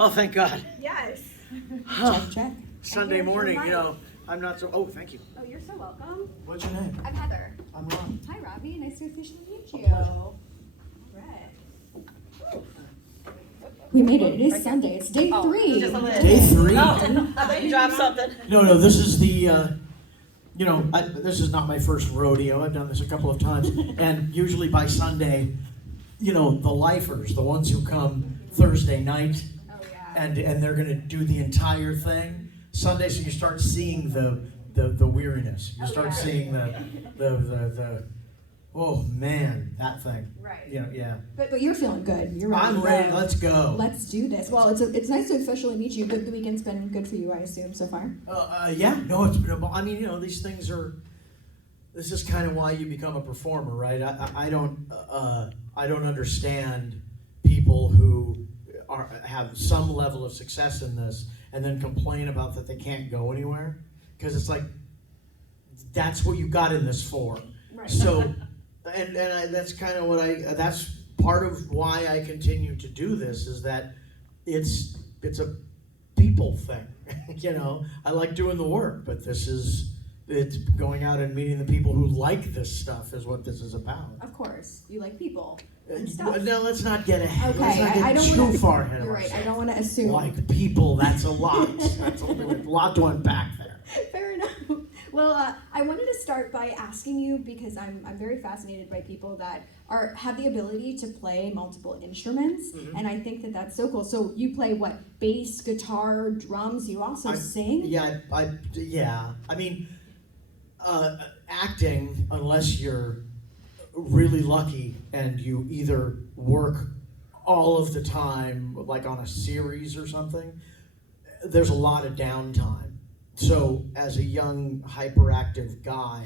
Oh, thank God. Yes. Check. Sunday morning, I'm not so. Oh, thank you. Oh, you're so welcome. What's your name? I'm Heather. I'm Robbie. Hi, Robbie. Nice to officially meet you. pleasure. Right. We made it. It is Sunday. It's day 3. Just a little. Day 3? Oh, I thought you dropped something. No, this is the, this is not my first rodeo. I've done this a couple of times. And usually by Sunday, the lifers, the ones who come Thursday night, Oh, yeah. and they're going to do the entire thing. Sunday, so you start seeing the weariness. You start seeing the oh man, that thing. Right. Yeah. But you're feeling good. You're ready. I'm ready. Let's go. Let's do this. Well, it's nice to officially meet you. The weekend's been good for you, I assume, so far. Yeah. No, it's been. These things are. This is kind of why you become a performer, right? I don't understand people who have some level of success in this and then complain about that they can't go anywhere, because it's like that's what you got in this for. Right. So, that's kind of that's part of why I continue to do this, is that it's a people thing. I like doing the work, but it's going out and meeting the people who like this stuff is what this is about. Of course. You like people and stuff. No, let's not get ahead. Okay, let's not get I don't too wanna, far ahead You're of right. ourselves. I don't want to assume. Like people, that's a lot. That's a lot to unpack there. Fair enough. Well, I wanted to start by asking you, because I'm very fascinated by people that have the ability to play multiple instruments, and I think that's so cool. So you play what? Bass, guitar, drums. You also sing. Yeah, I mean, acting, unless you're really lucky and you either work all of the time, like on a series or something, there's a lot of downtime. So as a young, hyperactive guy,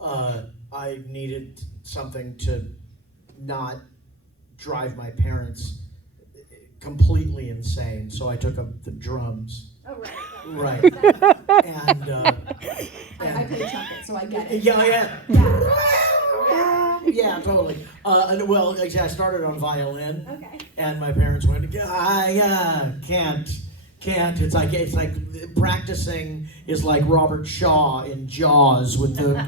I needed something to not drive my parents completely insane. So I took up the drums. Oh, right. Right. And I play trumpet, so I get it. Yeah. Yeah, totally. Well, I started on violin. Okay. And my parents went, can't. It's like practicing is like Robert Shaw in Jaws with the,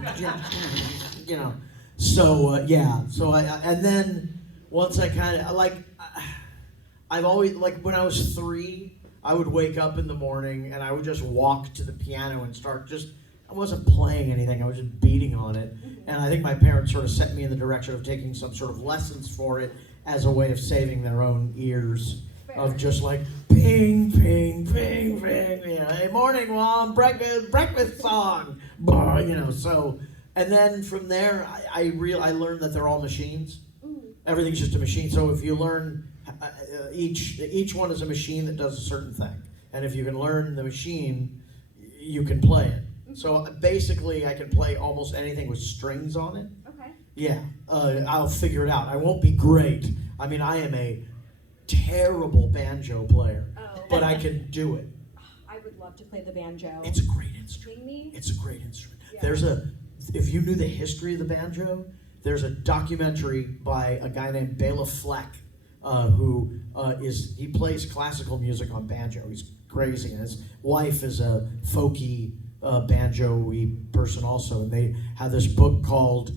So So and then once I kind of I've always when I was 3, I would wake up in the morning and I would just walk to the piano and start I wasn't playing anything, I was just beating on it. And I think my parents sort of set me in the direction of taking some sort of lessons for it as a way of saving their own ears. Of just like ping, ping, ping, ping, hey, morning, Mom, breakfast song, So, and then from there, I learned that they're all machines. Everything's just a machine. So if you learn, each one is a machine that does a certain thing, and if you can learn the machine, you can play it. So basically, I can play almost anything with strings on it. Okay. Yeah, I'll figure it out. I won't be great. I mean, I am a terrible banjo player, but I can do it. I would love to play the banjo. It's a great instrument. Me? It's a great instrument. Yeah. If you knew the history of the banjo, there's a documentary by a guy named Bela Fleck, who he plays classical music on banjo. He's crazy, and his wife is a folky banjo-y person also, and they have this book called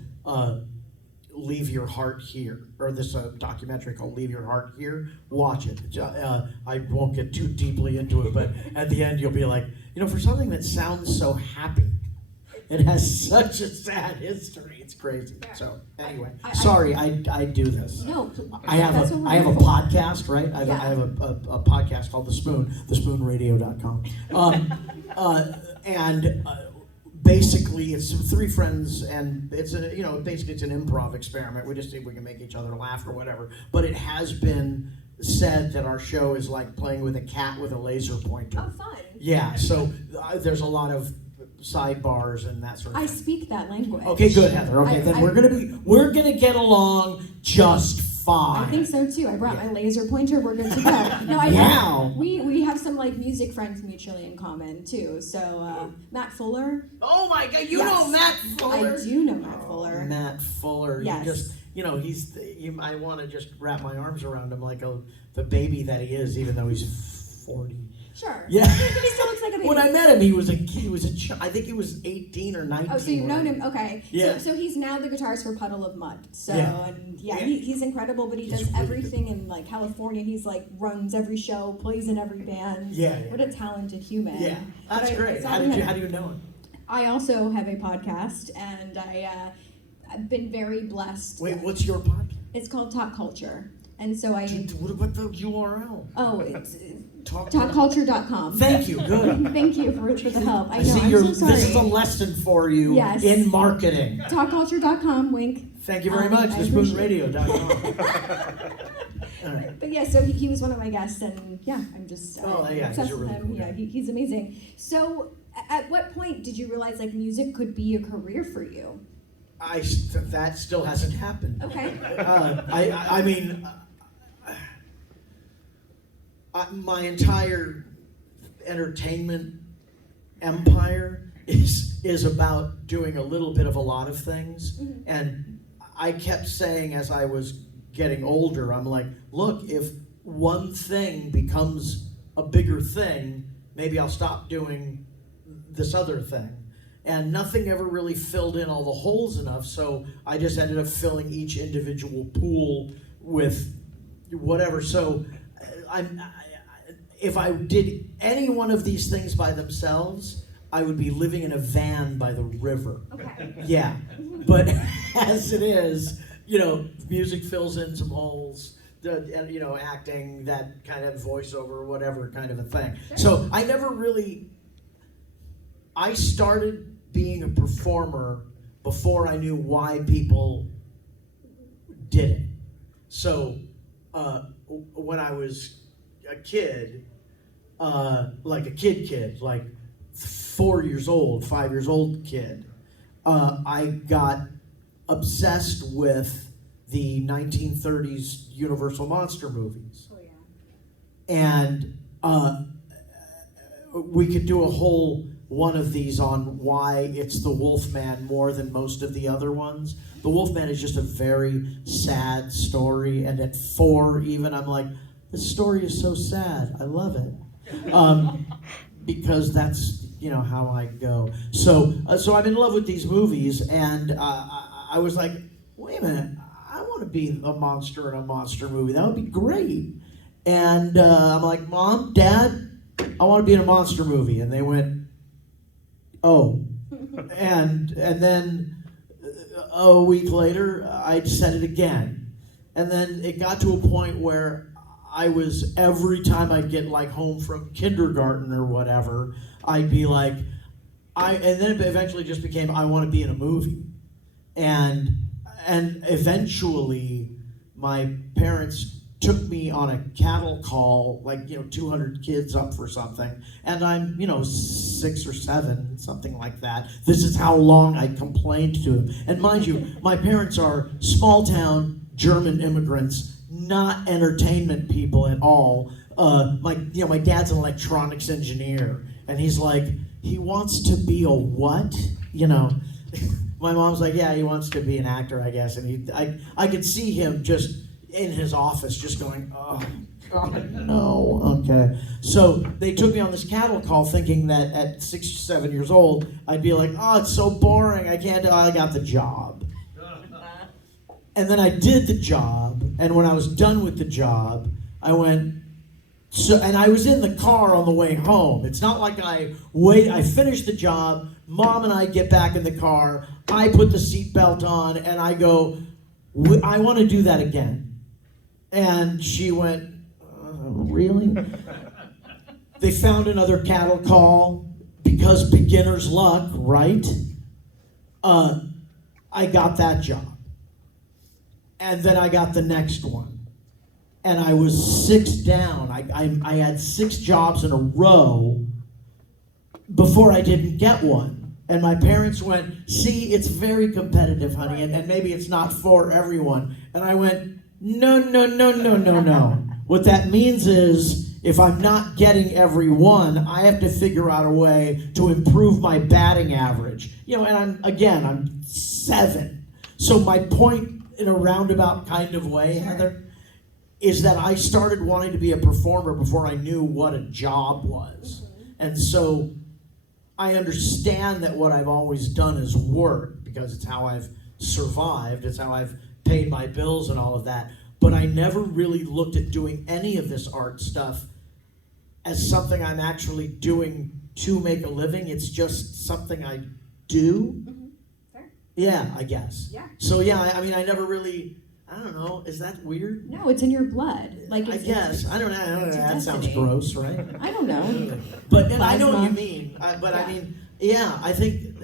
Leave Your Heart Here, or this documentary called Leave Your Heart Here. Watch it. I won't get too deeply into it, but at the end you'll be like, for something that sounds so happy, it has such a sad history. It's crazy. So anyway, sorry, I do this. No, I have a podcast, right? I have a podcast called The Spoon, thespoonradio.com. Basically, it's 3 friends, and it's basically it's an improv experiment. We just see if we can make each other laugh or whatever. But it has been said that our show is like playing with a cat with a laser pointer. Oh, fun. Yeah, so there's a lot of sidebars and that sort of thing. I speak that language. Okay, good, Heather. Okay, then we're gonna get along just fine. I think so too. I brought my laser pointer. We're good to go. No, we have some music friends mutually in common too. So Matt Fuller. Oh my God, you know Matt Fuller? I do know Matt Fuller. Matt Fuller. Yes. I want to just wrap my arms around him like the baby that he is, even though he's 40. Sure. Yeah. But he still looks like a baby. When I met him, he was a I think he was 18 or 19. Oh, so you've known him, okay. Yeah. So he's now the guitarist for Puddle of Mud. So, Yeah. and yeah, Yeah. he's incredible, but he He's does really everything in like California. He's like runs every show, plays in every band. Yeah. What a talented human. Yeah, that's But I great. saw How him do you know him? I also have a podcast, and I've been very blessed. Wait, what's your podcast? It's called Talk Culture. And so I... What the URL? Oh, it's Talkculture.com. talkculture.com. Thank you. Good. Thank you for the help. I know, See, I'm so sorry. this is a lesson for you Yes. in marketing. Talkculture.com, wink. Thank you very much. I appreciate TheSpoonRadio.com. All right. But yeah, so he was one of my guests, and yeah, I'm just Yeah, obsessed he's a with really him. cool Yeah, guy. he's amazing. So, at what point did you realize like music could be a career for you? That still hasn't happened. Okay. I mean, my entire entertainment empire is about doing a little bit of a lot of things, Mhm. and I kept saying as I was getting older, I'm like, look, if one thing becomes a bigger thing, maybe I'll stop doing this other thing. And nothing ever really filled in all the holes enough, so I just ended up filling each individual pool with whatever. So if I did any one of these things by themselves, I would be living in a van by the river. Okay. Yeah, but as it is, music fills in some holes. Acting, that kind of voiceover, whatever kind of a thing. Sure. So I started being a performer before I knew why people did it. So when I was a kid, like a kid, like 4 years old, 5 years old kid, I got obsessed with the 1930s Universal monster movies. Oh yeah. And we could do a whole one of these on why it's the Wolfman more than most of the other ones. The Wolfman is just a very sad story, and at 4 even, I'm like, this story is so sad. I love it. Because that's, how I go. So I'm in love with these movies, and I was like, wait a minute, I want to be a monster in a monster movie. That would be great. And I'm like, Mom, Dad, I want to be in a monster movie. And they went, oh. and then a week later, I said it again. And then it got to a point where I was, every time I'd get like home from kindergarten or whatever, I'd be like, and then it eventually just became, I want to be in a movie. And eventually my parents took me on a cattle call, like, 200 kids up for something. And I'm, 6 or 7, something like that. This is how long I complained to them. And mind you, my parents are small town German immigrants, not entertainment people at all. My dad's an electronics engineer. And he's like, he wants to be a what? My mom's like, yeah, he wants to be an actor, I guess. And I could see him just in his office just going, oh, God, no, okay. So they took me on this cattle call thinking that at 6 or 7 years old, I'd be like, oh, it's so boring, I got the job. And then I did the job, and when I was done with the job, I went, and I was in the car on the way home. It's not like I finished the job, Mom and I get back in the car, I put the seatbelt on, and I go, I want to do that again. And she went, really? They found another cattle call, because beginner's luck, right? I got that job. And then I got the next one. And I was 6 down. I had 6 jobs in a row before I didn't get one. And my parents went, see, it's very competitive, honey, and maybe it's not for everyone. And I went, no. What that means is, if I'm not getting every one, I have to figure out a way to improve my batting average. And I'm 7. So my point in a roundabout kind of way, Heather, is that I started wanting to be a performer before I knew what a job was. And so I understand that what I've always done is work, because it's how I've survived, it's how I've paid my bills and all of that. But I never really looked at doing any of this art stuff as something I'm actually doing to make a living. It's just something I do. Fair. Yeah, I guess. Yeah. So yeah, I mean, I never really, I don't know, is that weird? No, it's in your blood. Like I it's, guess. I don't know. it's a That sounds destiny. gross, right? I don't know. But and I know what you Plasma. mean. But Yeah. I mean, yeah, I think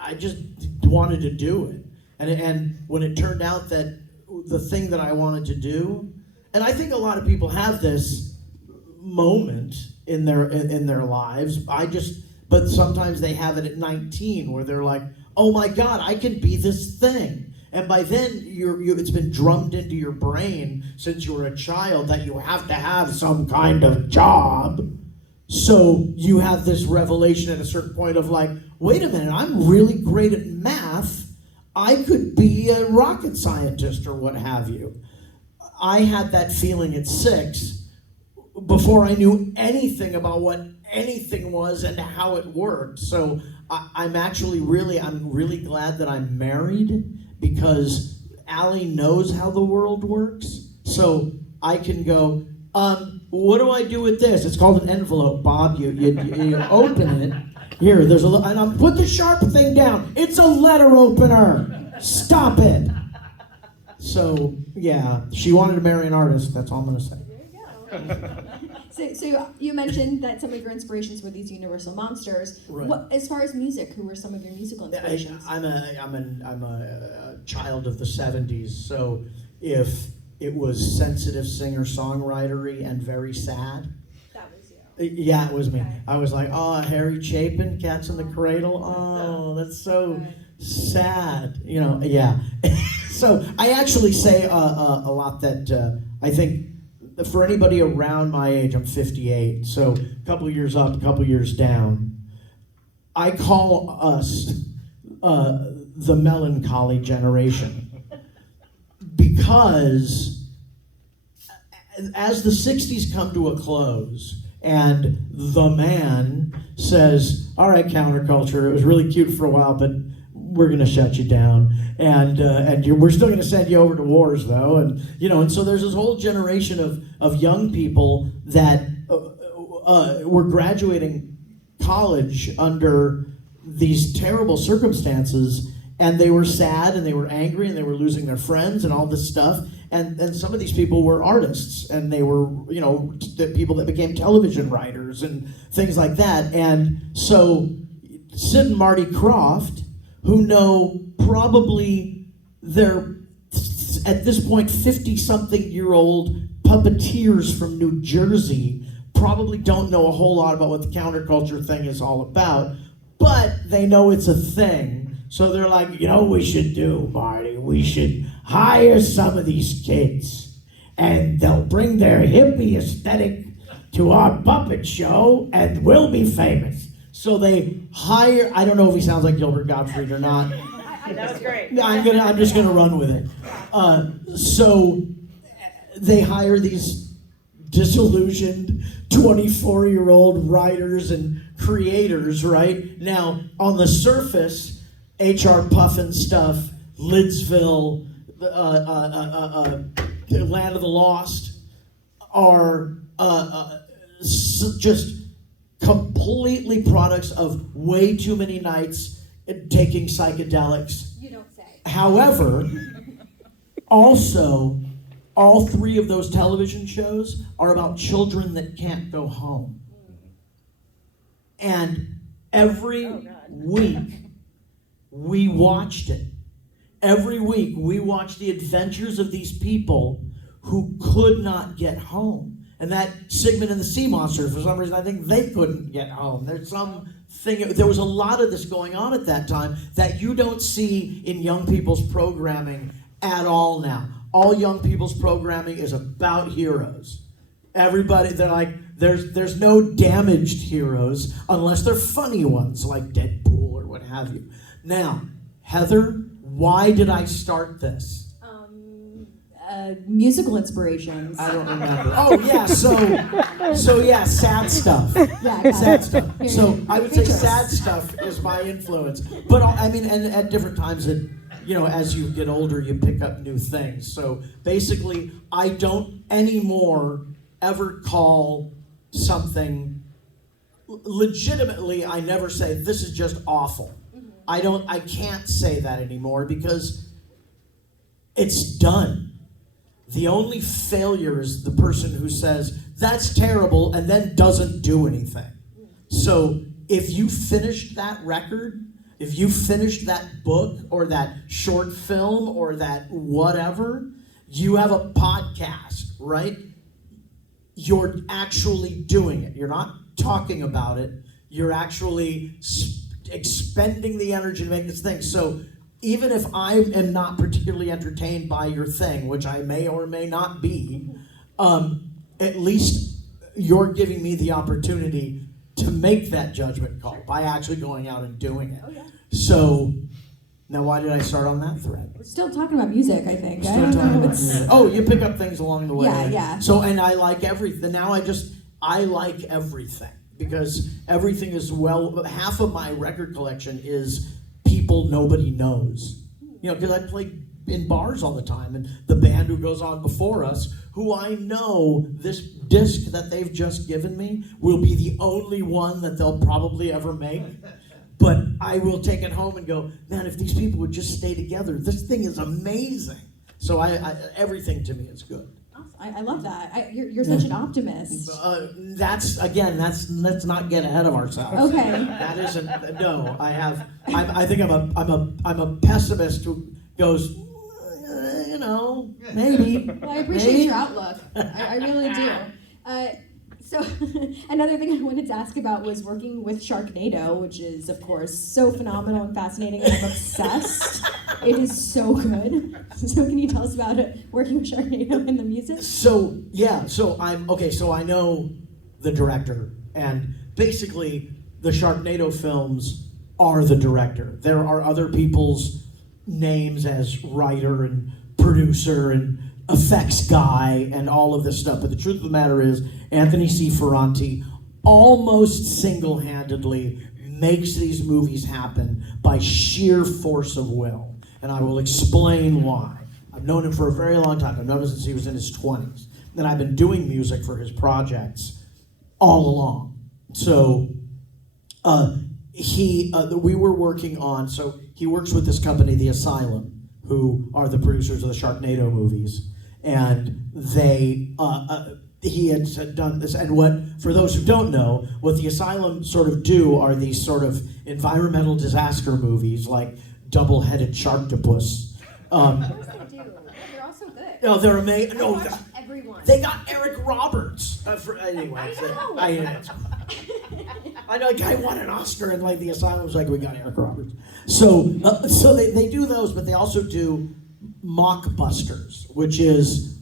I just wanted to do it. And when it turned out that the thing that I wanted to do, and I think a lot of people have this moment in their lives. But sometimes they have it at 19 where they're like, oh my God, I can be this thing. And by then, it's been drummed into your brain since you were a child that you have to have some kind of job. So you have this revelation at a certain point of like, wait a minute, I'm really great at math. I could be a rocket scientist or what have you. I had that feeling at 6 before I knew anything about what anything was and how it worked. So I'm really glad that I'm married, because Allie knows how the world works. So I can go, what do I do with this? It's called an envelope, Bob. You open it. Here, there's and put the sharp thing down. It's a letter opener. Stop it. So, yeah, she wanted to marry an artist. That's all I'm going to say. There you go. So you mentioned that some of your inspirations were these universal monsters. Right. What, as far as music, who were some of your musical inspirations? I'm a child of the 70s, so if it was sensitive singer-songwritery and very sad, That was you. yeah, it was me. Okay. I was like, oh, Harry Chapin, Cats in the Cradle, oh, that's so sad, yeah. So I actually say a lot that I think for anybody around my age, I'm 58, so a couple of years up, a couple of years down, I call us the melancholy generation, because as the 60s come to a close and the man says, all right, counterculture, it was really cute for a while, but we're going to shut you down, and we're still going to send you over to wars, though, and so there's this whole generation of young people that were graduating college under these terrible circumstances, and they were sad and they were angry and they were losing their friends and all this stuff, and some of these people were artists, and they were the people that became television writers and things like that. And so Sid and Marty Krofft, who know probably they're, at this point, 50-something-year-old puppeteers from New Jersey, probably don't know a whole lot about what the counterculture thing is all about, but they know it's a thing. So they're like, what we should do, Marty? We should hire some of these kids, and they'll bring their hippie aesthetic to our puppet show, and we'll be famous. So they hire, I don't know if he sounds like Gilbert Gottfried or not. That was great. I'm just gonna run with it. So they hire these disillusioned 24-year-old writers and creators, right? Now, on the surface, H.R. Puffin stuff, Lidsville, Land of the Lost are just completely products of way too many nights taking psychedelics. You don't say. However, also, all 3 of those television shows are about children that can't go home. And every week, we watched it. Every week, we watched the adventures of these people who could not get home. And that Sigmund and the Sea Monsters, for some reason, I think they couldn't get home. There was a lot of this going on at that time that you don't see in young people's programming at all now. All young people's programming is about heroes. Everybody, they're like, there's no damaged heroes unless they're funny ones like Deadpool or what have you. Now, Heather Why did I start this? Musical inspirations. I don't remember. Oh yeah, so yeah, sad stuff. Yeah, Sad stuff. Here, So I would say features. sad stuff is my influence. But I mean, and at different times, as you get older, you pick up new things. So basically, I don't anymore ever call something legitimately. I never say this is just awful. I can't say that anymore because it's done. The only failure is the person who says, that's terrible, and then doesn't do anything. So if you finished that record, if you finished that book or that short film or that whatever, you have a podcast, right? You're actually doing it. You're not talking about it. You're actually expending the energy to make this thing. So even if I am not particularly entertained by your thing, which I may or may not be, at least you're giving me the opportunity to make that judgment call by actually going out and doing it. Oh, yeah. So, now why did I start on that thread? We're still talking about music, I think. I Still don't talking know about what's... music. Oh, you pick up things along the way. Yeah. So, and I like everything. Now I like everything because everything is half of my record collection is people nobody knows. Because I play in bars all the time, and the band who goes on before us, who I know this disc that they've just given me will be the only one that they'll probably ever make. But I will take it home and go, man, if these people would just stay together, this thing is amazing. So everything to me is good. I love that. You're such an optimist. Let's not get ahead of ourselves. Okay. That isn't, no, I think I'm a pessimist who goes, maybe. Well, I appreciate your outlook. I really do. So another thing I wanted to ask about was working with Sharknado, which is, of course, so phenomenal and fascinating, and I'm obsessed. It is so good. So can you tell us about it, working with Sharknado and the music? So I know the director, and basically the Sharknado films are the director. There are other people's names as writer and producer and effects guy and all of this stuff, but the truth of the matter is Anthony C. Ferranti almost single-handedly makes these movies happen by sheer force of will, and I will explain why. I've known him for a very long time. I've known him since he was in his 20s, and I've been doing music for his projects all along. So we were working on, so he works with this company, The Asylum, who are the producers of the Sharknado movies, and he had done this, and for those who don't know, what The Asylum sort of do are these sort of environmental disaster movies, like Double-Headed Sharktopus. Of course they do. They're also good. No, they're amazing. I watch everyone. They got Eric Roberts. Anyway, I know a guy won an Oscar, and like The Asylum was like, we got Eric Roberts. So they do those, but they also do mockbusters, which is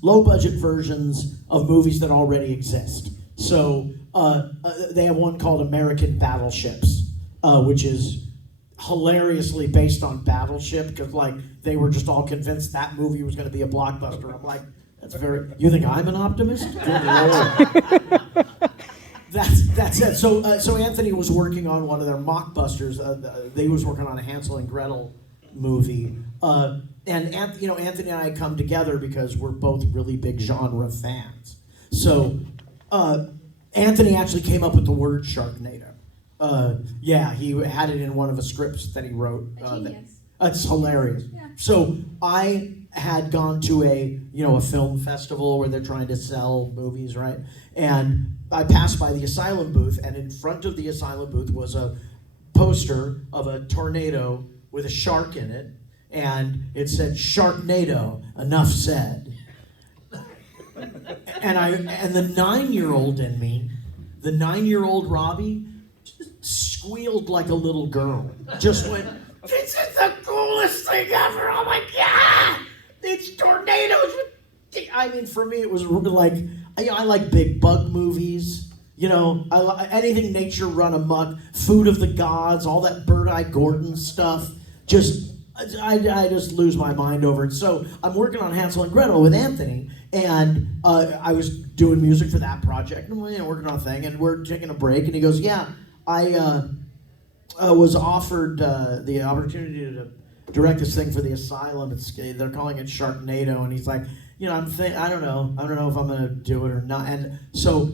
low-budget versions of movies that already exist. So they have one called American Battleships, which is hilariously based on Battleship, because like they were just all convinced that movie was going to be a blockbuster. I'm like, you think I'm an optimist? Good Lord. That's it. So Anthony was working on one of their mockbusters. They was working on a Hansel and Gretel movie. And Anthony and I come together because we're both really big genre fans. So Anthony actually came up with the word Sharknado. He had it in one of the scripts that he wrote. Genius. It's hilarious. Yeah. So I had gone to a film festival where they're trying to sell movies, right? And I passed by the Asylum booth, and in front of the Asylum booth was a poster of a tornado with a shark in it, and it said "Sharknado, enough said." And the 9-year-old in me, the 9-year-old Robbie, squealed like a little girl. Just went, "This is the coolest thing ever! Oh my God! It's tornadoes!" I mean, for me, it was like, I like big bug movies. Anything nature run amok, Food of the Gods, all that Bird-Eye Gordon stuff. I just lose my mind over it. So I'm working on Hansel and Gretel with Anthony, and I was doing music for that project, and working on a thing, and we're taking a break, and he goes, "Yeah, I was offered the opportunity to direct this thing for the asylum. They're calling it Sharknado," and he's like, I don't know if I'm gonna do it or not. And so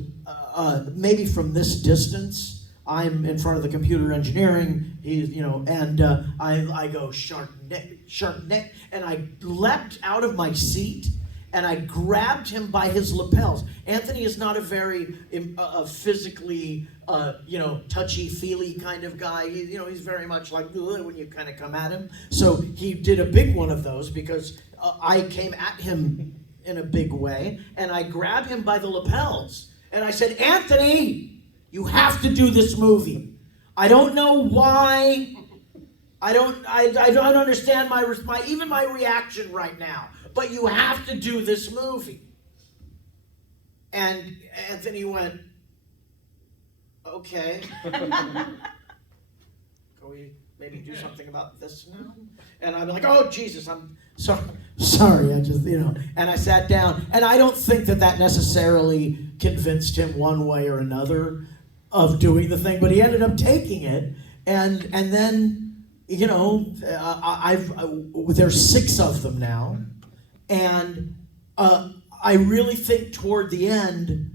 maybe from this distance, I'm in front of the computer engineering. He's and I go Sharknado, and I leapt out of my seat. And I grabbed him by his lapels. Anthony is not a very physically, touchy-feely kind of guy. He's very much like when you kind of come at him. So he did a big one of those because I came at him in a big way, and I grabbed him by the lapels, and I said, "Anthony, you have to do this movie. I don't know why. I don't understand my reaction right now. But you have to do this movie." And Anthony went, "Okay. Can we maybe do something about this now?" And I'm like, "Oh, Jesus, I'm sorry. I just, And I sat down. And I don't think that necessarily convinced him one way or another of doing the thing. But he ended up taking it. And then, there's 6 of them now. And I really think toward the end,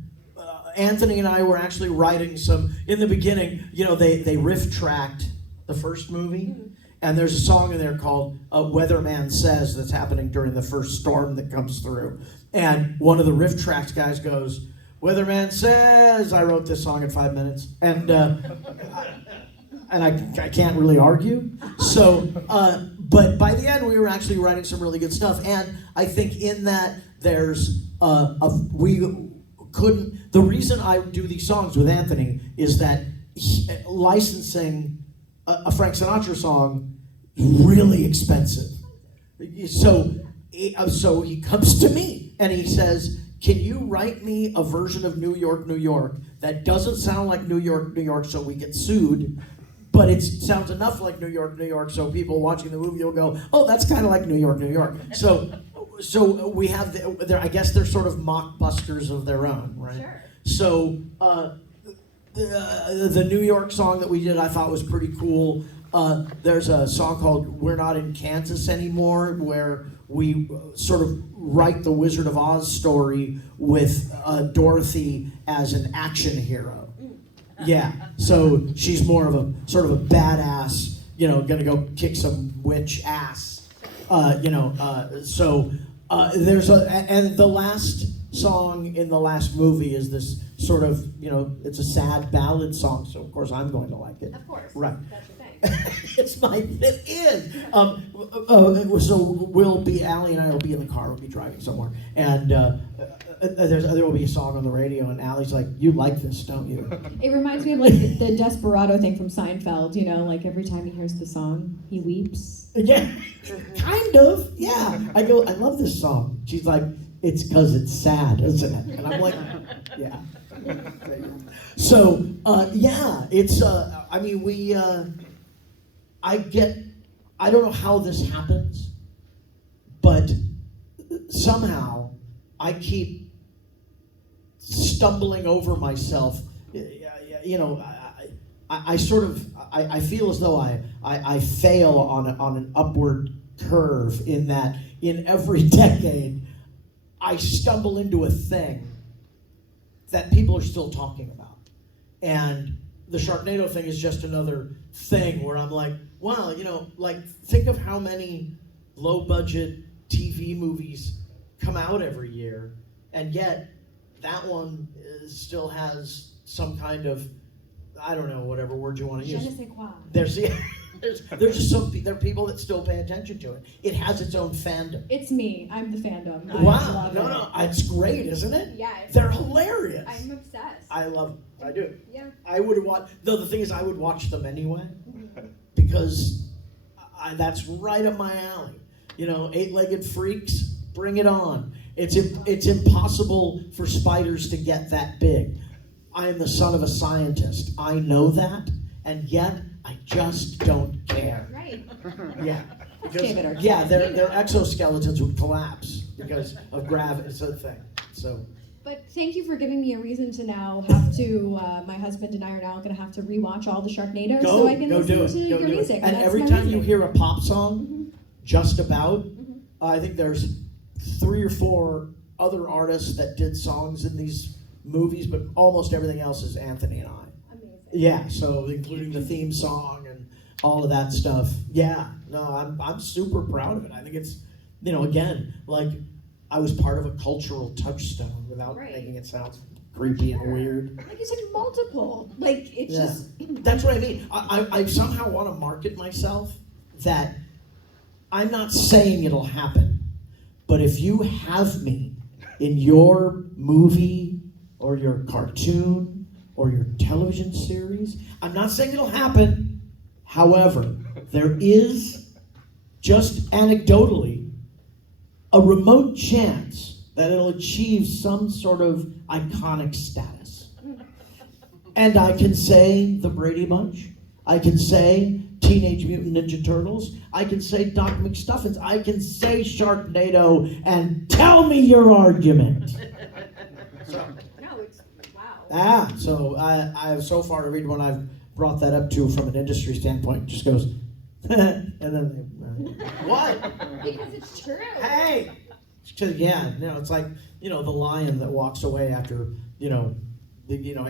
Anthony and I were actually writing some, in the beginning, they riff tracked the first movie, and there's a song in there called Weatherman Says that's happening during the first storm that comes through. And one of the riff tracks guys goes, "Weatherman Says," I wrote this song in 5 minutes. And I can't really argue. So, but by the end, we were actually writing some really good stuff. And I think in that there's the reason I do these songs with Anthony is that licensing a Frank Sinatra song is really expensive. So he comes to me and he says, "Can you write me a version of New York, New York that doesn't sound like New York, New York so we get sued, but it sounds enough like New York, New York so people watching the movie will go, oh, that's kind of like New York, New York." So we have, I guess they're sort of mockbusters of their own, right? Sure. So the New York song that we did I thought was pretty cool. There's a song called We're Not in Kansas Anymore, where we sort of write the Wizard of Oz story with Dorothy as an action hero. Yeah, so she's more of a sort of a badass, gonna go kick some witch ass. There's and the last song in the last movie is this sort of, it's a sad ballad song, so of course I'm going to like it. Of course. Right. That's your thing. It is. So Allie and I will be in the car, we'll be driving somewhere, and there will be a song on the radio, and Allie's like, "You like this, don't you?" It reminds me of like the Desperado thing from Seinfeld, like every time he hears the song, he weeps. Yeah, kind of, yeah. I go, "I love this song." She's like, "It's because it's sad, isn't it?" And I'm like, yeah. So, it's, I don't know how this happens, but somehow I keep stumbling over myself. I feel as though I fail on an upward curve in that in every decade I stumble into a thing that people are still talking about. And the Sharknado thing is just another thing where I'm like, wow, think of how many low-budget TV movies come out every year, and yet that one still has some kind of, I don't know, whatever word you want to use. Je ne sais quoi. There's just there are people that still pay attention to it. It has its own fandom. It's me. I'm the fandom. I Wow, love it. no, it's great, isn't it? Yeah. They're hilarious. I'm obsessed. I love them. I do. Yeah. I would watch. Though the thing is, I would watch them anyway because that's right up my alley. Eight-legged freaks, bring it on. It's impossible for spiders to get that big. I am the son of a scientist. I know that, and yet I just don't care. Right. Right. Yeah. Because, Give it our yeah, time. their exoskeletons would collapse because of gravity. It's a thing. So. But thank you for giving me a reason to now have to. My husband and I are now going to have to rewatch all the Sharknadoes so I can listen to your music. And that's every my time music. you hear a pop song, Mhm. just about, Mhm. I think there's 3 or 4 other artists that did songs in these movies, but almost everything else is Anthony and I. Amazing. Yeah, so including the theme song and all of that stuff. Yeah, no, I'm super proud of it. I think it's, again, like I was part of a cultural touchstone without Right. making it sound creepy and weird. Like you said, multiple. Like it's Yeah. just. That's what I mean. I somehow want to market myself that I'm not saying it'll happen, but if you have me in your movie or your cartoon or your television series, I'm not saying it'll happen. However, there is, just anecdotally, a remote chance that it'll achieve some sort of iconic status. And I can say the Brady Bunch. I can say Teenage Mutant Ninja Turtles. I can say Doc McStuffins. I can say Sharknado, and tell me your argument. No, it's wow. So I so far everyone I've brought that up to from an industry standpoint just goes, and then they, what? Because it's true. Hey, yeah, it's like the lion that walks away after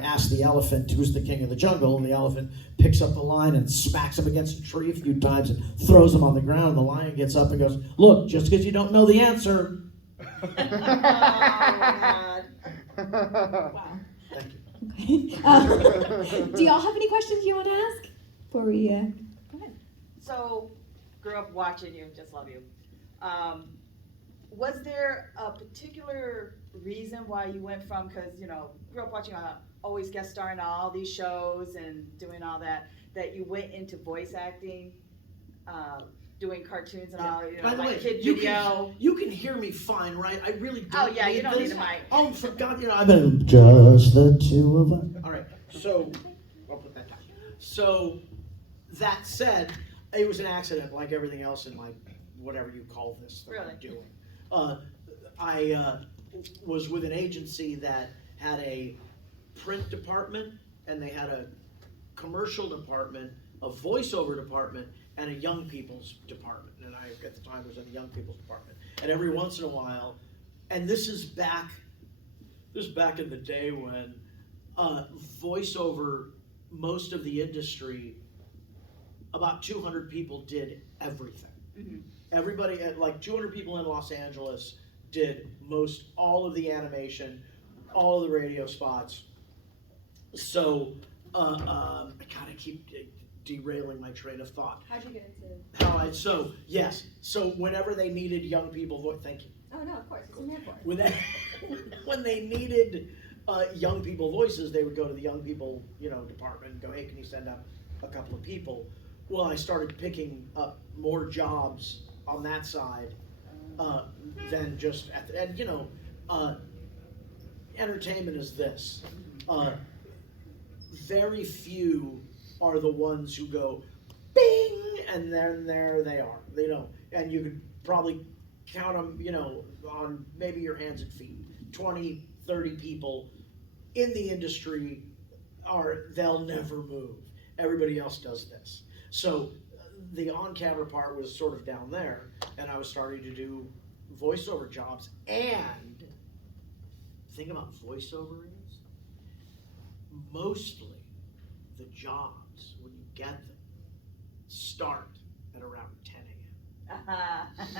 asks the elephant who's the king of the jungle, and the elephant picks up the lion and smacks him against a tree a few times and throws him on the ground. The lion gets up and goes, "Look, just because you don't know the answer." Wow. Thank you. Okay. Do y'all have any questions you want to ask before we? Go ahead. So, grew up watching you, just love you. Was there a particular reason why you went from, because, grew up watching, always guest starring on all these shows and doing all that you went into voice acting, doing cartoons and all, By the like way, Kid you Video. you can hear me fine, right? I really don't. Oh, yeah, you don't this. need a mic. Oh, for God, I've been just the two of us. All right, so I'll put that down. So that said, it was an accident, like everything else in my whatever you call this that Really? I'm doing. I was with an agency that had a print department, and they had a commercial department, a voiceover department, and a young people's department. And I, at the time, was in the young people's department. And every once in a while, and this is back in the day when voiceover, most of the industry, about 200 people did everything. Mm-hmm. Everybody, like 200 people in Los Angeles, did all of the animation, all of the radio spots. So, I keep derailing my train of thought. How'd you get into? So whenever they needed young people, thank you. Oh no, of course, it's in airport. When they needed young people voices, they would go to the young people, department and go, "Hey, can you send up a couple of people?" Well, I started picking up more jobs on that side than just at the, and entertainment is this. Very few are the ones who go bing, and then there they are. They don't, and you could probably count them, on maybe your hands and feet. 20, 30 people in the industry they'll never move. Everybody else does this. So the on-camera part was sort of down there, and I was starting to do voiceover jobs. And the thing about voiceover is, mostly the jobs, when you get them, start at around 10 a.m.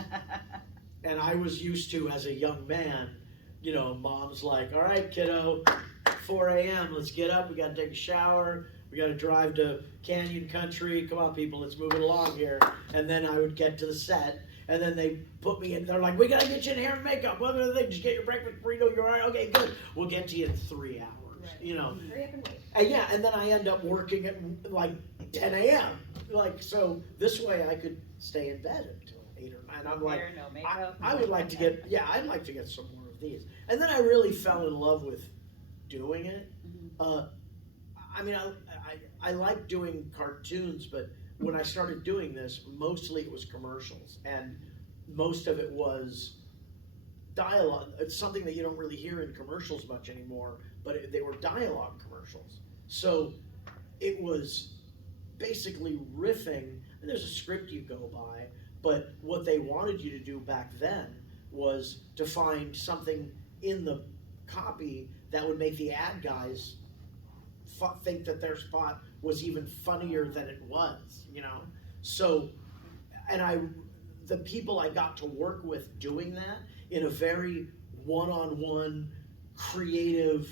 And I was used to, as a young man, mom's like, "All right, kiddo, 4 a.m., let's get up, we gotta take a shower, we gotta drive to Canyon Country, come on people, let's move it along here." And then I would get to the set, and then they put me in, they're like, "We gotta get you in hair and makeup, what other thing, just get your breakfast burrito, you're all right, okay, good. We'll get to you in 3 hours, Hurry up and wait. And then I end up working at like 10 a.m. So this way I could stay in bed until 8 or 9. I'm like, Hair, no makeup. I would like to get, I'd like to get some more of these. And then I really fell in love with doing it. Mm-hmm. I like doing cartoons, but when I started doing this, mostly it was commercials, and most of it was dialogue. It's something that you don't really hear in commercials much anymore, but they were dialogue commercials. So it was basically riffing, and there's a script you go by, but what they wanted you to do back then was to find something in the copy that would make the ad guys think that their spot was even funnier than it was, you know? So, and the people I got to work with doing that in a very one-on-one, creative,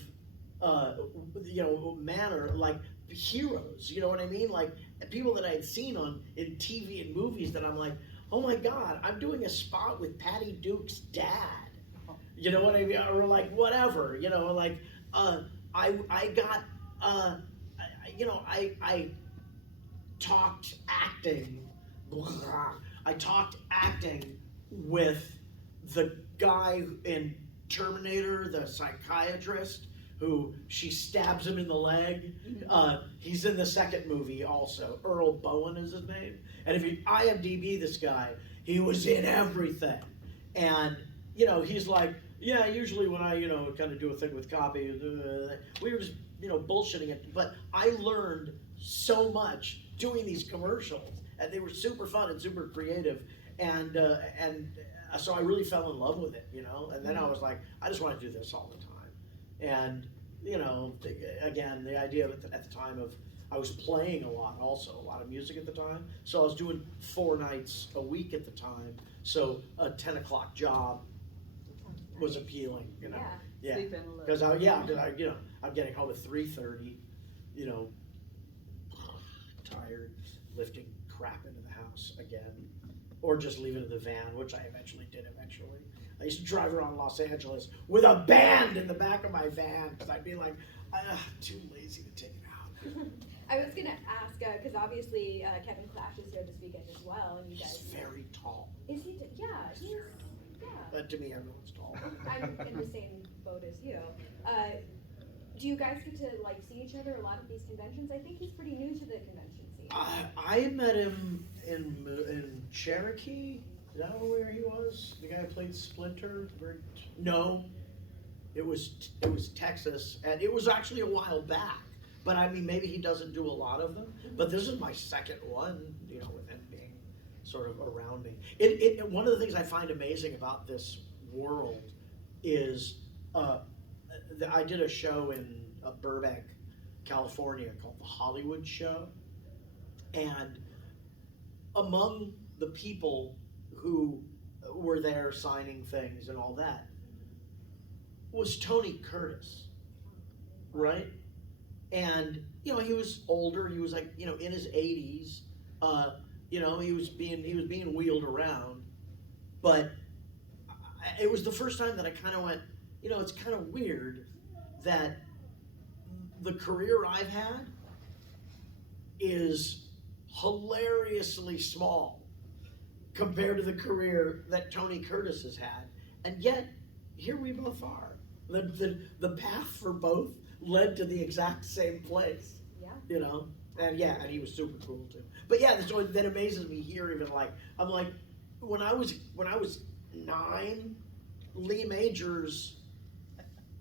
manner, like heroes, you know what I mean? Like people that I had seen in TV and movies that I'm like, oh my God, I'm doing a spot with Patty Duke's dad. You know what I mean? Or like whatever, like I talked acting. I talked acting with the guy in Terminator, the psychiatrist, who she stabs him in the leg. He's in the second movie also. Earl Bowen is his name. And if you IMDb this guy, he was in everything. And, he's like, yeah, usually when I, kind of do a thing with copy, we were just, bullshitting it. But I learned so much doing these commercials. And they were super fun and super creative. And so I really fell in love with it, And then I was like, I just want to do this all the time. And, again, the idea of at the time of, I was playing a lot of music at the time. So I was doing 4 nights a week at the time. So a 10 o'clock job was appealing, Yeah. Sleeping a little. Because I'm getting home at 3:30, tired, lifting crap into the house again, or just leave it in the van, which I eventually did. I used to drive around Los Angeles with a band in the back of my van because I'd be like, too lazy to take it out. I was gonna ask because obviously Kevin Clash is here this weekend as well, and you guys. He's very tall. Is he? Yeah, he's. Yeah. But to me, everyone's tall. I'm in the same boat as you. Do you guys get to see each other a lot at these conventions? I think he's pretty new to the convention scene. I met him in Cherokee. Is that where he was? The guy who played Splinter? No, it was Texas, and it was actually a while back. But I mean, maybe he doesn't do a lot of them. But this is my second one, with him being sort of around me. One of the things I find amazing about this world is I did a show in Burbank, California called the Hollywood Show, and among the people who were there signing things and all that was Tony Curtis, right? And he was older. He was like in his 80s. He was being wheeled around, but it was the first time that I kind of went, it's kind of weird that the career I've had is hilariously small compared to the career that Tony Curtis has had, and yet here we both are. The path for both led to the exact same place. Yeah. And he was super cool too. But yeah, that amazes me here. Even I'm like, when I was 9, Lee Majors.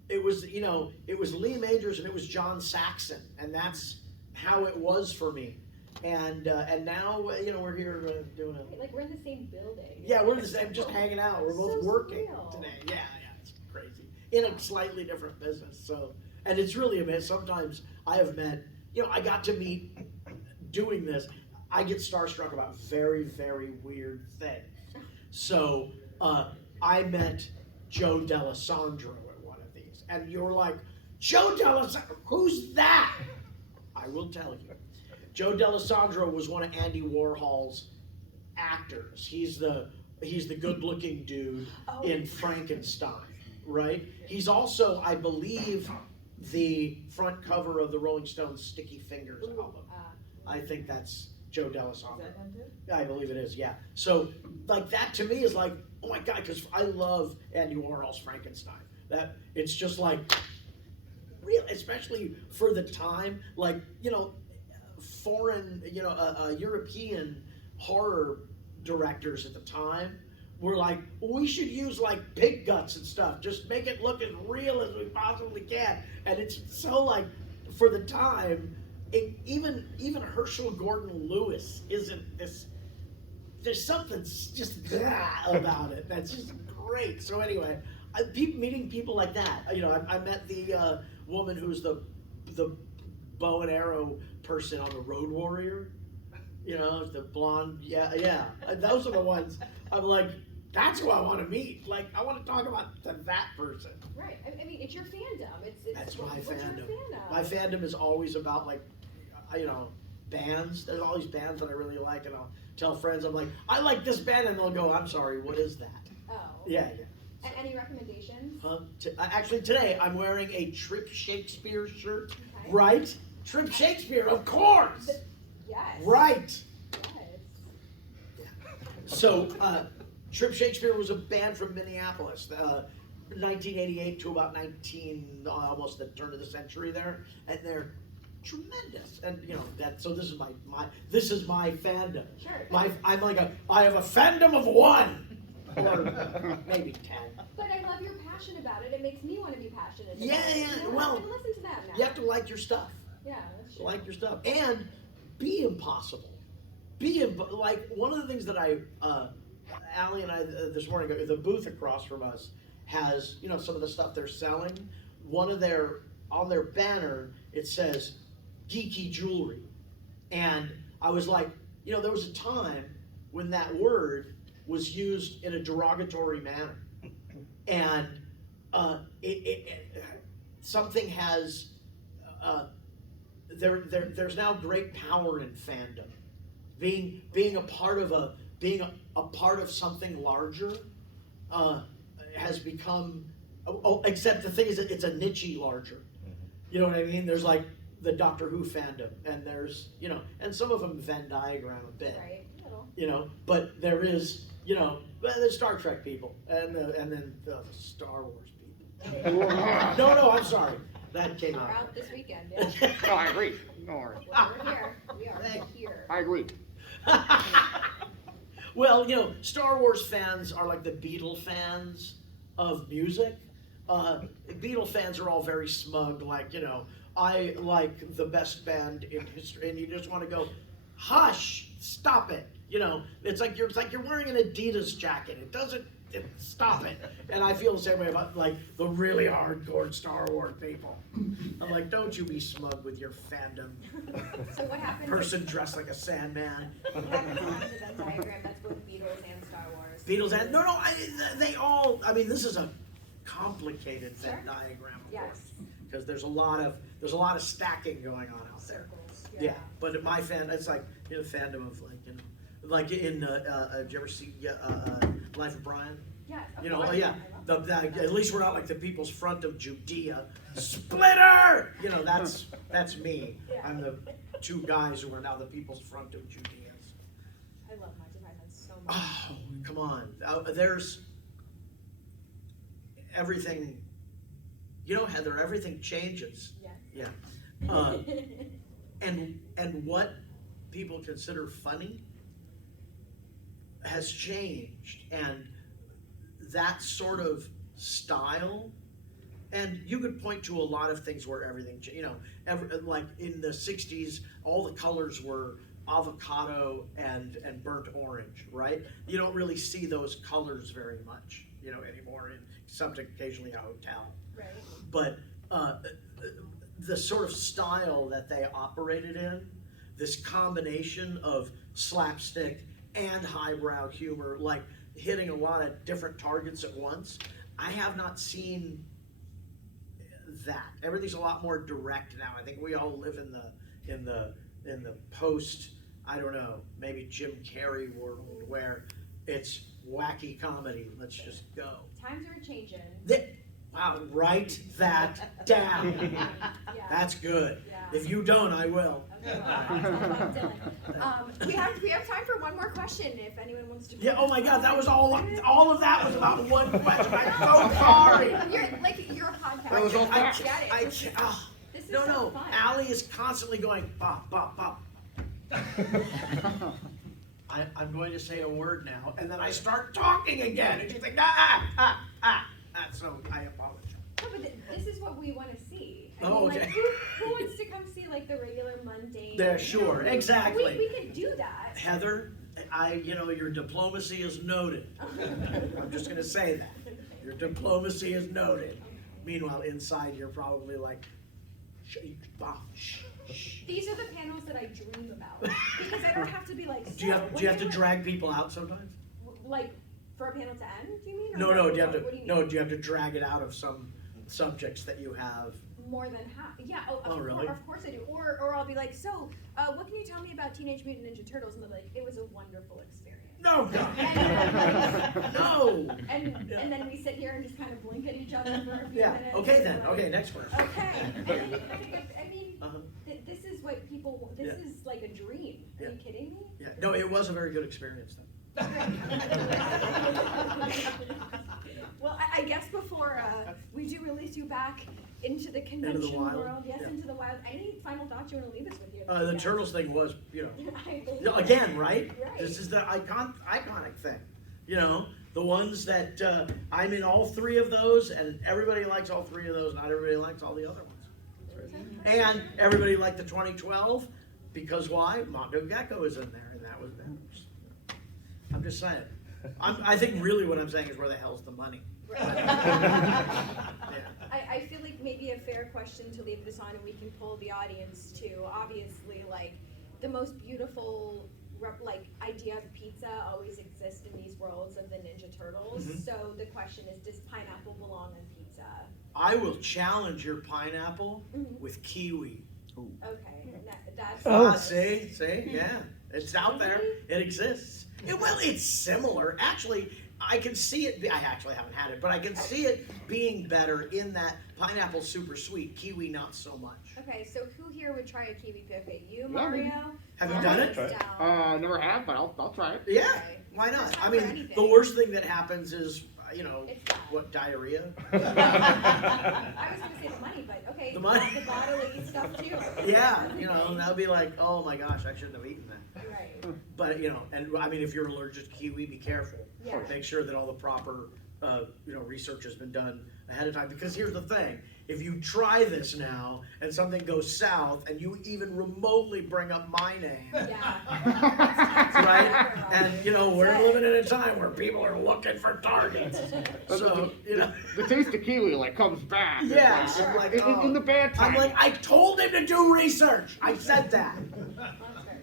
It was Lee Majors and it was John Saxon, and that's how it was for me. And now we're here doing it. We're in the same building. Yeah, we're the same, just hanging out. We're both So working surreal. today. Yeah, it's crazy. In a slightly different business. So, and it's really amazing. Sometimes I have met, I got to meet doing this. I get starstruck about very, very weird things. So, I met Joe D'Alessandro at one of these, and you're like, Joe D'Alessandro, who's that? I will tell you. Joe D'Alessandro was one of Andy Warhol's actors. He's the good-looking dude in Frankenstein, right? He's also, I believe, the front cover of the Rolling Stones' Sticky Fingers album. I think that's Joe D'Alessandro. Is that him too? I believe it is, yeah. So, that to me is like, oh my God, because I love Andy Warhol's Frankenstein. That it's just like, real, especially for the time, foreign, European horror directors at the time were like, we should use like pig guts and stuff. Just make it look as real as we possibly can. And it's so like, for the time, even Herschel Gordon Lewis isn't this. There's something just about it that's just great. So anyway, meeting people like that. I met the woman who's the bow and arrow person on the Road Warrior. The blonde. Yeah. Those are the ones I'm like, that's who I want to meet. Like, I want to talk about that person. Right. I mean, it's your fandom. That's my what's your fandom. fandom? My fandom is always about like, bands. There's all these bands that I really like, and I'll tell friends, I'm like, I like this band, and they'll go, I'm sorry, what is that? Oh. Yeah. Any recommendations? Actually, today I'm wearing a Trip Shakespeare shirt. Okay. Right? Trip Shakespeare, of course. Yes. Right. Yes. So, Trip Shakespeare was a band from Minneapolis, 1988 to about almost the turn of the century there, and they're tremendous. And so this is my fandom. Sure. I'm like I have a fandom of 1 or maybe 10. But I love your passion about it. It makes me want to be passionate. Yeah, about it. yeah. I'm Well, gonna listen to that now. you have to like your stuff. Yeah, that's true. Like your stuff, and be impossible. Like one of the things that Allie and I this morning, the booth across from us has some of the stuff they're selling. On their banner it says geeky jewelry, and I was like, there was a time when that word was used in a derogatory manner, and something has. There's now great power in fandom, being a part of something larger has become. Except the thing is that it's a niche larger. You know what I mean? There's like the Doctor Who fandom, and there's and some of them Venn diagram a bit. Right. But there is the Star Trek people, and then the Star Wars people. No, I'm sorry. That came We're out. out this weekend. Yeah. No, I agree. No worries. We're here. We are here. I agree. Well, Star Wars fans are like the Beatle fans of music. Beatle fans are all very smug, like, I like the best band in history, and you just want to go, hush, stop it. It's like you're wearing an Adidas jacket. Stop it. And I feel the same way about like the really hardcore Star Wars people. I'm like, don't you be smug with your fandom. So what happens? Person dressed like a Sandman. What happens on the Venn diagram? That's both Beatles and Star Wars. Beatles and they all. I mean, this is a complicated Venn diagram, of course, because there's a lot of stacking going on out there. Circles. Yeah, but my it's like fandom of like in did you ever see Life of Brian? Yes. At least we're not like the People's Front of Judea. Splitter! That's me. Yeah. I'm the 2 guys who are now the People's Front of Judea. I love Monty Python so much. Oh, come on. There's everything, Heather, everything changes. Yeah. Yeah. And what people consider funny has changed, and that sort of style, and you could point to a lot of things where everything, like in the 60s, all the colors were avocado and burnt orange, right? You don't really see those colors very much, anymore, except occasionally a hotel. Right. But the sort of style that they operated in, this combination of slapstick and highbrow humor, like hitting a lot of different targets at once, I have not seen that. Everything's a lot more direct now. I think we all live in the post, I don't know, maybe Jim Carrey world where it's wacky comedy. Let's just go. Times are changing. Wow, write that down. Yeah. That's good. Yeah. If you don't, I will. Okay, well, we have time for one more question if anyone wants to. Yeah, oh my God, that was all of that was about one question. I'm so sorry. You're a podcast. That was all I facts. get it. I can't, This is no, so no. fun. Allie is constantly going, bop, bop, bop, I'm going to say a word now, and then I start talking again, and you think, so I apologize. No, but this is what we want to see. I Oh, mean, like, okay. who wants to come see like the regular mundane? There, sure, exactly. We can do that. Heather, your diplomacy is noted. I'm just gonna say that. Your diplomacy is noted. Meanwhile, inside, you're probably like, shh. These are the panels that I dream about because I don't have to be like. Do you have to drag people out sometimes? Like for a panel to end? Do you mean? Or No, what- do you have to? what do you No, mean? do you have to drag it out of some subjects that you have? More than half. Yeah. Oh, really? Of course I do. Or I'll be like, so, what can you tell me about Teenage Mutant Ninja Turtles? And they're like, it was a wonderful experience. No, And, no. and then we sit here and just kind of blink at each other for a few Yeah. minutes. Okay and then. like, Okay, next person. Okay. And then you kind of get, I mean, Uh-huh. this is what people. This Yeah. is like a dream. Are Yeah. you kidding me? Yeah. No, it was a very good experience then. Well, I guess before we do release you back into the convention wild, world, yes, yeah. into the wild. Any final thoughts you want to leave us with here? The Yes. Turtles thing was, I believe Yeah, it. again, right? Right. This is the iconic thing. The ones that I'm in all three of those, and everybody likes all three of those. Not everybody likes all the other ones. And everybody liked the 2012 because why? Mongo Gecko is in there, and that was them. I'm just saying. I think really what I'm saying is where the hell's the money? Right. Yeah. I feel like maybe a fair question to leave this on, and we can pull the audience to. Obviously, like the most beautiful idea of pizza always exists in these worlds of the Ninja Turtles. Mhm. So the question is, does pineapple belong on pizza? I will challenge your pineapple Mhm. with kiwi. Okay, that's. See, yeah, it's out there. It exists. It's similar. Actually, I can see it. I actually haven't had it, but I can see it being better in that pineapple's super sweet, kiwi not so much. Okay, so who here would try a kiwi pepe? You, Yeah, Mario? Have you done it? Down. Never have, but I'll try it. Yeah, Okay. why not? It's I not mean, for anything. the worst thing that happens is, It's bad. what, diarrhea? I was gonna say the money, but okay. The money. The bodily stuff too. Yeah, that would be like, oh my gosh, I shouldn't have eaten that. Right. But, and I mean, if you're allergic to kiwi, be careful. Yeah. Make sure that all the proper, research has been done ahead of time. Because here's the thing, if you try this now and something goes south and you even remotely bring up my name, Yeah. right? And, we're living in a time where people are looking for targets. So, The taste of kiwi comes back. It's yeah, like- I'm like, in the bad I'm time. like, I told him to do research. I said that.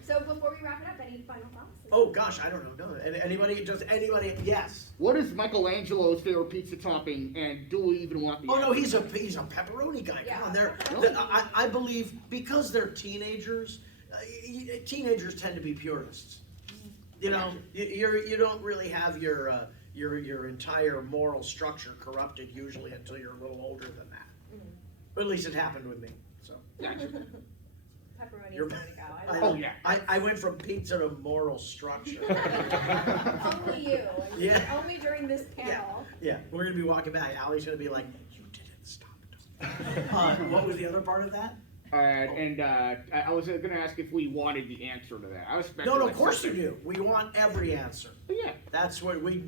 So before we wrap it up, any final thoughts? Oh gosh, I don't know. No, anybody? Yes. What is Michelangelo's favorite pizza topping, and do we even want the Oh no, answer? he's a pepperoni guy. Come on, Yeah. I believe because they're teenagers. Teenagers tend to be purists. You don't really have your entire moral structure corrupted usually until you're a little older than that. Or at least it happened with me. So. Gotcha. Pepperoni is You're- the way to go. Oh, yeah. I went from pizza to moral structure. Only you. Yeah. Only during this panel. Yeah, we're gonna be walking back. Allie's gonna be like, "You didn't stop it." What was the other part of that? I was going to ask if we wanted the answer to that. I was No, of course you do. We want every answer. Yeah. That's what we